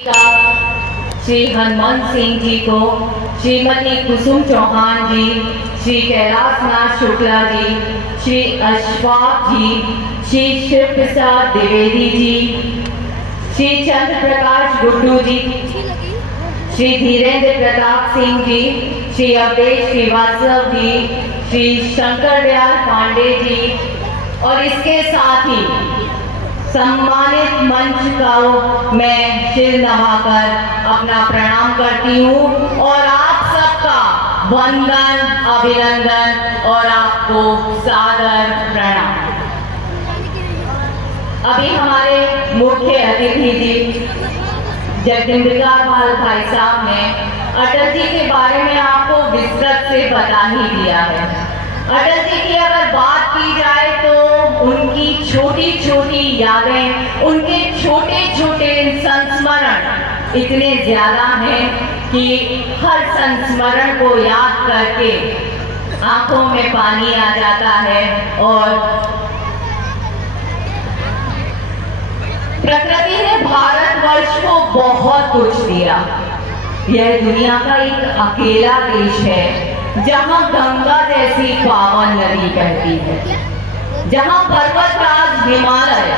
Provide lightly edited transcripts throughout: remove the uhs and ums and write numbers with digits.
श्री हनुमान सिंह जी को, श्रीमती कुसुम चौहान जी, श्री कैलाश नाथ शुक्ला जी, श्री अशफाक जी, श्री शिव प्रसाद द्विवेदी जी, श्री चंद्र प्रकाश गुड्डू जी, श्री धीरेन्द्र प्रताप सिंह जी, श्री अवधेश श्रीवास्तव जी, श्री शंकर दयाल पांडे जी और इसके साथ ही सम्मानित मंच को मैं सिर नवाकर अपना प्रणाम करती हूँ और आप सबका वंदन, अभिनंदन और आपको सादर प्रणाम। अभी हमारे मुख्य अतिथि जी जगदम्बिका पाल भाई साहब ने अटल जी के बारे में आपको विस्तृत से बता ही दिया है। अटल जी की अगर बात की जाए तो उनकी छोटी छोटी यादें, उनके छोटे छोटे संस्मरण इतने ज्यादा हैं कि हर संस्मरण को याद करके आंखों में पानी आ जाता है। और प्रकृति ने भारतवर्ष को बहुत कुछ दिया। यह दुनिया का एक अकेला देश है जहां गंगा जैसी पावन नदी बहती है, जहां पर्वतराज हिमालय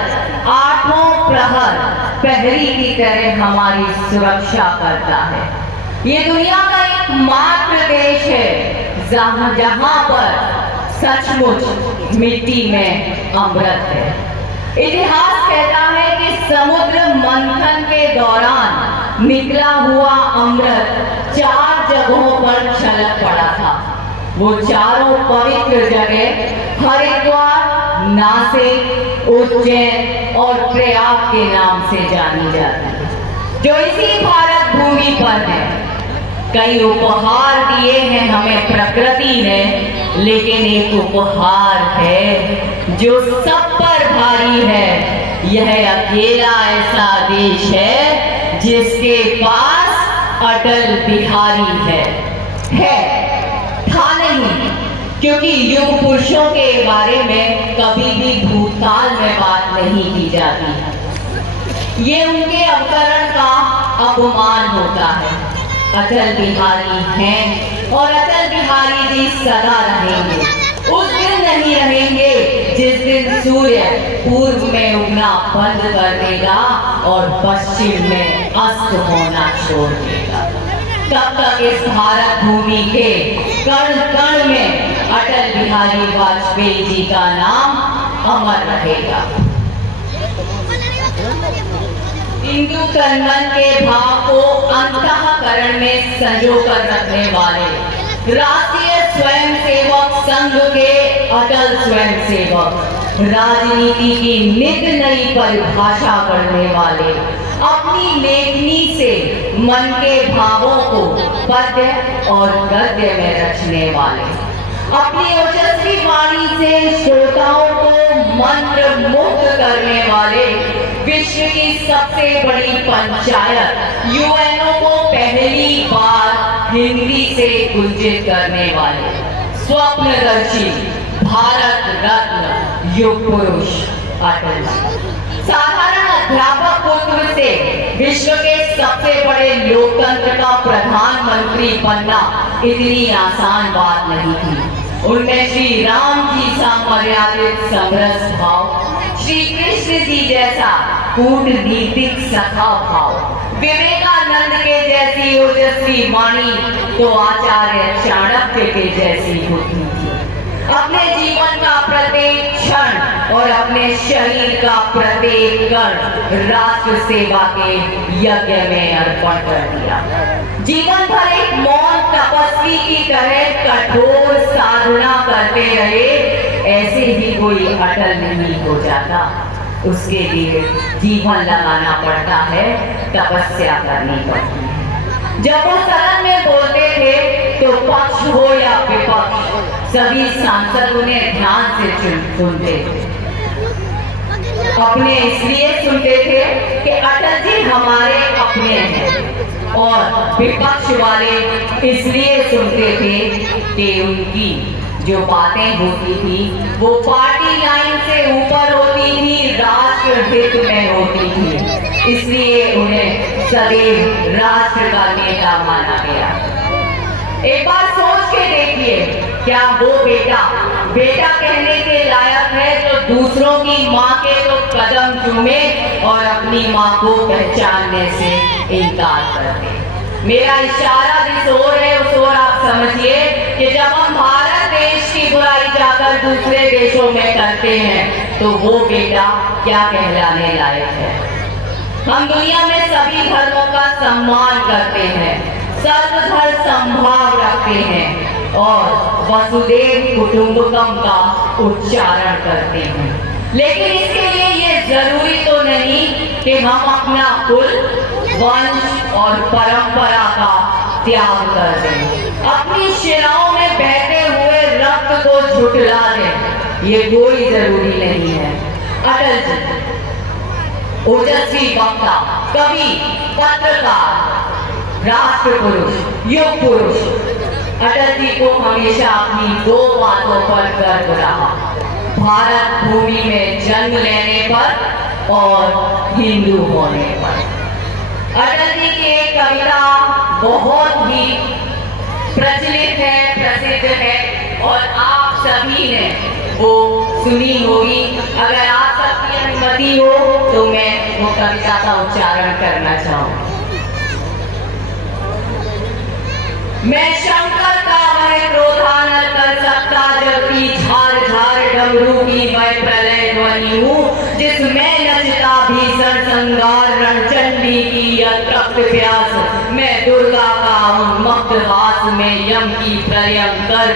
आठों प्रहर प्रहरी की तरह हमारी सुरक्षा करता है। ये दुनिया का एकमात्र देश है जहां पर सचमुच मिट्टी में अमृत है। इतिहास कहता है कि समुद्र मंथन के दौरान निकला हुआ अमृत 4 जगहों पर छलक पड़ा था। वो चारों पवित्र जगह हरिद्वार, नासिक, उज्जैन और प्रयाग के नाम से जानी जाती है, जो इसी भारत भूमि पर है। कई उपहार दिए हैं हमें प्रकृति ने, लेकिन एक उपहार है जो सब पर भारी है। यह अकेला ऐसा देश है जिसके पास अटल बिहारी है। था नहीं, क्योंकि युग पुरुषों के बारे में कभी भी भूतकाल में बात नहीं की जाती। ये उनके अवतरण का अपमान होता है। अटल बिहारी हैं और अटल बिहारी जी सदा रहेंगे। उस दिन नहीं रहेंगे जिस दिन सूर्य पूर्व में उगना बंद कर देगा और पश्चिम में अस्त होना छोड़ देगा। तब तक इस भारत भूमि के कण कण में अटल बिहारी वाजपेयी जी का नाम अमर रहेगा। हिंदू तन के भाव को अंतःकरण में संजो कर रखने वाले राष्ट्रीय स्वयंसेवक संघ के अटल स्वयंसेवक, राजनीति की नित नई परिभाषा करने वाले, अपनी लेखनी से मन के भावों को पद्य और गद्य में रचने वाले, अपनी ओजस्वी वाणी से श्रोताओं को मंत्र मुग्ध करने वाले, विश्व की सबसे बड़ी पंचायत यूएनओ को पहली बार हिंदी से गुंजित करने वाले, स्वप्नदर्शी भारत रत्न युग पुरुष अटल जी। साधारण अध्यापक पुत्र से विश्व के सबसे बड़े लोकतंत्र का प्रधानमंत्री बनना इतनी आसान बात नहीं थी। उनमें श्री राम जी सा मर्यादित समरस भाव, श्री कृष्ण जी जैसा कूटनीतिक सखा भाव, विवेकानंद के जैसी ओजस्वी वाणी तो आचार्य चाणक्य के जैसी बुद्धि थी। अपने जीवन का प्रत्येक क्षण और अपने शरीर का प्रत्येक कण राष्ट्र सेवा के यज्ञ में अर्पण कर दिया। जीवन भर एक मौन तपस्वी की तरह कठोर साधना करते रहे। ऐसे ही कोई अटल नहीं हो जाता, उसके लिए जीवन लगाना पड़ता है, तपस्या करनी पड़ती है। जब वो सदन में बोलते थे तो पक्ष हो या विपक्ष, सभी सांसद उन्हें ध्यान से सुनते थे। अपने इसलिए सुनते थे कि अटल जी हमारे अपने हैं, और विपक्ष वाले इसलिए सुनते थे कि उनकी जो बातें होती थी वो पार्टी लाइन से ऊपर होती थी, राष्ट्र हित में होती थी। इसलिए उन्हें सदैव राष्ट्र का नेता माना गया। एक बार सोच के देखिए, क्या वो बेटा कहने के लायक है जो दूसरों की माँ के तो कदम चूमे और अपनी माँ को पहचानने से इनकार कर दे। मेरा इशारा जिस ओर है उस ओर आप समझिए कि जब हम भारत देश की बुराई जाकर दूसरे देशों में करते हैं तो वो बेटा क्या कहलाने लायक है। हम दुनिया में सभी धर्मों का सम्मान करते हैं, सर्वधर्म समभाव रखते हैं और वसुदेव कुटुंबकम का उच्चारण करते हैं। लेकिन इसके लिए ये जरूरी तो नहीं कि हम अपना कुल, वंश और परंपरा का त्याग कर दें, अपनी शिराओं में बहते हुए रक्त को झुठला दें, ये कोई जरूरी नहीं है। अटल जी, ओजस्वी वक्ता, कवि, पत्रकार, राष्ट्र पुरुष, युग पुरुष, अटल जी को हमेशा अपनी दो बातों पर गर्व रहा, भारत भूमि में जन्म लेने पर और हिंदू होने पर। अटल जी की एक कविता बहुत ही प्रचलित है, प्रसिद्ध है और आप सभी ने वो सुनी होगी। अगर आप सबकी अनुमति हो तो मैं वो कविता का उच्चारण करना चाहूँ। मैं शंकर का वह क्रोधानल कर सकता जबकि झार झार डमरू की मैं प्रलय ध्वनि हूँ, जिसमें नचता भीषण संगार रणचंडी की अतृप्त प्यास। मैं दुर्गा का उन्मत्त हास में यम की प्रलयंकर